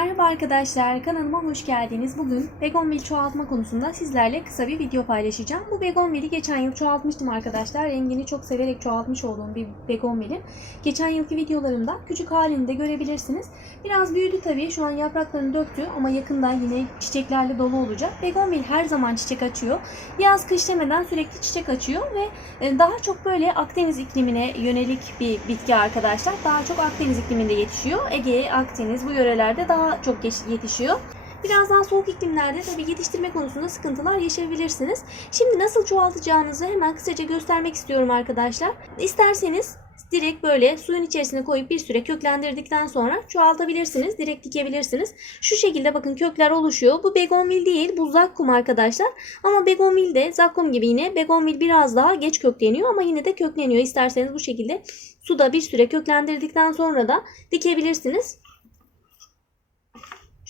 arkadaşlar, kanalıma hoş geldiniz. Bugün begonvil çoğaltma konusunda sizlerle kısa bir video paylaşacağım. Bu begonvili geçen yıl çoğaltmıştım arkadaşlar. Rengini çok severek çoğaltmış olduğum bir begonvili. Geçen yılki videolarımda küçük halini de görebilirsiniz. Biraz büyüdü tabii. Şu an yapraklarını döktü ama yakında yine çiçeklerle dolu olacak. Begonvil her zaman çiçek açıyor. Yaz kış demeden sürekli çiçek açıyor ve e, daha çok böyle Akdeniz iklimine yönelik bir bitki arkadaşlar. Daha çok Akdeniz ikliminde yetişiyor. Ege, Akdeniz bu yörelerde daha çok yetişiyor. Biraz daha soğuk iklimlerde tabii yetiştirme konusunda sıkıntılar yaşayabilirsiniz. Şimdi nasıl çoğaltacağınızı hemen kısaca göstermek istiyorum arkadaşlar. İsterseniz direkt böyle suyun içerisine koyup bir süre köklendirdikten sonra çoğaltabilirsiniz. Direkt dikebilirsiniz. Şu şekilde bakın kökler oluşuyor. Bu begonvil değil bu zakkum arkadaşlar. Ama begonvil de zakkum gibi yine begonvil biraz daha geç kökleniyor ama yine de kökleniyor. İsterseniz bu şekilde suda bir süre köklendirdikten sonra da dikebilirsiniz.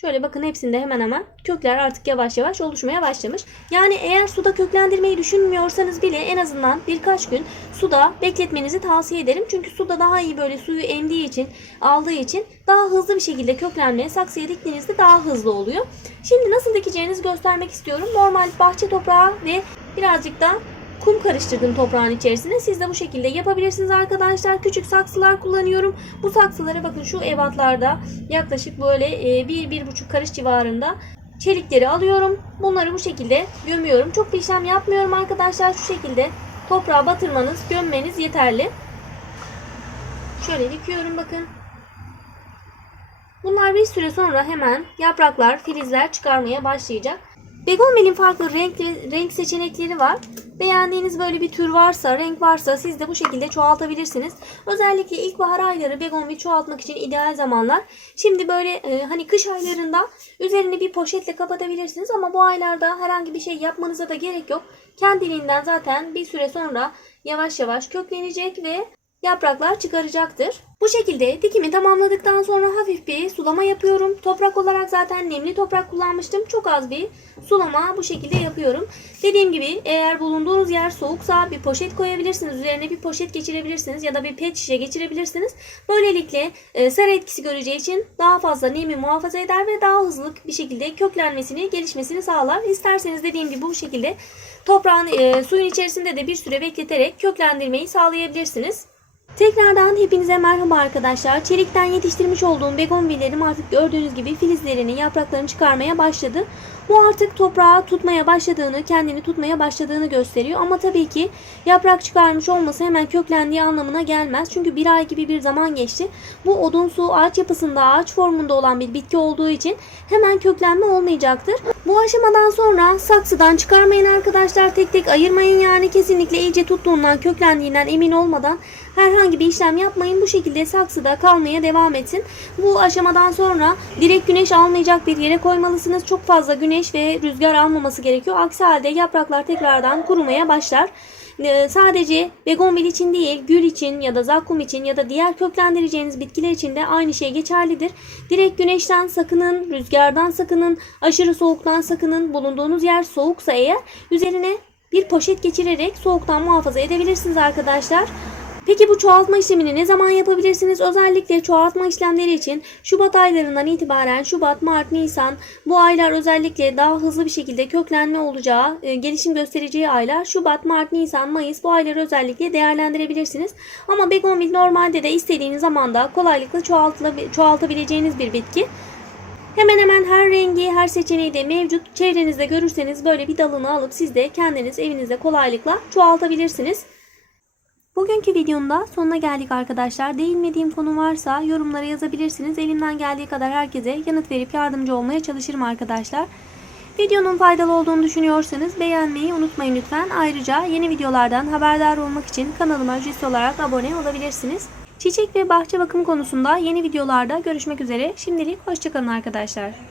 Şöyle bakın hepsinde hemen hemen kökler artık yavaş yavaş oluşmaya başlamış. Yani eğer suda köklendirmeyi düşünmüyorsanız bile en azından birkaç gün suda bekletmenizi tavsiye ederim. Çünkü suda daha iyi böyle suyu emdiği için, aldığı için daha hızlı bir şekilde köklenmeye saksıya diktiğinizde daha hızlı oluyor. Şimdi nasıl dikeceğinizi göstermek istiyorum. Normal bahçe toprağı ve birazcık da kum karıştırdım toprağın içerisine. Siz de bu şekilde yapabilirsiniz arkadaşlar. Küçük saksılar kullanıyorum. Bu saksılara bakın şu ebatlarda yaklaşık böyle 1-1,5 karış civarında çelikleri alıyorum. Bunları bu şekilde gömüyorum. Çok bir işlem yapmıyorum arkadaşlar. Şu şekilde toprağa batırmanız, gömmeniz yeterli. Şöyle dikiyorum bakın. Bunlar bir süre sonra hemen yapraklar, filizler çıkarmaya başlayacak. Begonvil'in farklı renkli, renk seçenekleri var. Beğendiğiniz böyle bir tür varsa, renk varsa siz de bu şekilde çoğaltabilirsiniz. Özellikle ilkbahar ayları begonvil çoğaltmak için ideal zamanlar. Şimdi böyle e, hani kış aylarında üzerini bir poşetle kapatabilirsiniz ama bu aylarda herhangi bir şey yapmanıza da gerek yok. Kendiliğinden zaten bir süre sonra yavaş yavaş köklenecek ve yapraklar çıkaracaktır. Bu şekilde dikimi tamamladıktan sonra hafif bir sulama yapıyorum. Toprak olarak zaten nemli toprak kullanmıştım. Çok az bir sulama bu şekilde yapıyorum. Dediğim gibi eğer bulunduğunuz yer soğuksa bir poşet koyabilirsiniz. Üzerine bir poşet geçirebilirsiniz ya da bir pet şişe geçirebilirsiniz. Böylelikle e, sarı etkisi göreceği için daha fazla nemi muhafaza eder ve daha hızlı bir şekilde köklenmesini, gelişmesini sağlar. İsterseniz dediğim gibi bu şekilde toprağın e, suyun içerisinde de bir süre bekleterek köklendirmeyi sağlayabilirsiniz. Tekrardan hepinize merhaba arkadaşlar. Çelikten yetiştirmiş olduğum begonvillerim artık gördüğünüz gibi filizlerini, yapraklarını çıkarmaya başladı. Bu artık toprağa tutmaya başladığını, kendini tutmaya başladığını gösteriyor. Ama tabii ki yaprak çıkarmış olması hemen köklendiği anlamına gelmez. Çünkü bir ay gibi bir zaman geçti. Bu odunsu ağaç yapısında, ağaç formunda olan bir bitki olduğu için hemen köklenme olmayacaktır. Bu aşamadan sonra saksıdan çıkarmayın arkadaşlar. Tek tek ayırmayın yani kesinlikle iyice tuttuğundan, köklendiğinden emin olmadan herhangi bir işlem yapmayın. Bu şekilde saksıda kalmaya devam etsin. Bu aşamadan sonra direkt güneş almayacak bir yere koymalısınız. Çok fazla güneş ve rüzgar almaması gerekiyor. Aksi halde yapraklar tekrardan kurumaya başlar. Ee, sadece begonvil için değil, gül için ya da zakkum için ya da diğer köklendireceğiniz bitkiler için de aynı şey geçerlidir. Direkt güneşten sakının, rüzgardan sakının, aşırı soğuktan sakının. Bulunduğunuz yer soğuksa eğer üzerine bir poşet geçirerek soğuktan muhafaza edebilirsiniz arkadaşlar. Peki bu çoğaltma işlemini ne zaman yapabilirsiniz? Özellikle çoğaltma işlemleri için Şubat aylarından itibaren Şubat, Mart, Nisan bu aylar özellikle daha hızlı bir şekilde köklenme olacağı, e, gelişim göstereceği aylar. Şubat, Mart, Nisan, Mayıs bu ayları özellikle değerlendirebilirsiniz. Ama begonvil normalde de istediğiniz zamanda kolaylıkla çoğaltabileceğiniz bir bitki. Hemen hemen her rengi, her seçeneği de mevcut. Çevrenizde görürseniz böyle bir dalını alıp siz de kendiniz evinizde kolaylıkla çoğaltabilirsiniz. Bugünkü videonun da sonuna geldik arkadaşlar. Değinmediğim konu varsa yorumlara yazabilirsiniz. Elimden geldiği kadar herkese yanıt verip yardımcı olmaya çalışırım arkadaşlar. Videonun faydalı olduğunu düşünüyorsanız beğenmeyi unutmayın lütfen. Ayrıca yeni videolardan haberdar olmak için kanalıma ücretsiz olarak abone olabilirsiniz. Çiçek ve bahçe bakım konusunda yeni videolarda görüşmek üzere. Şimdilik hoşçakalın arkadaşlar.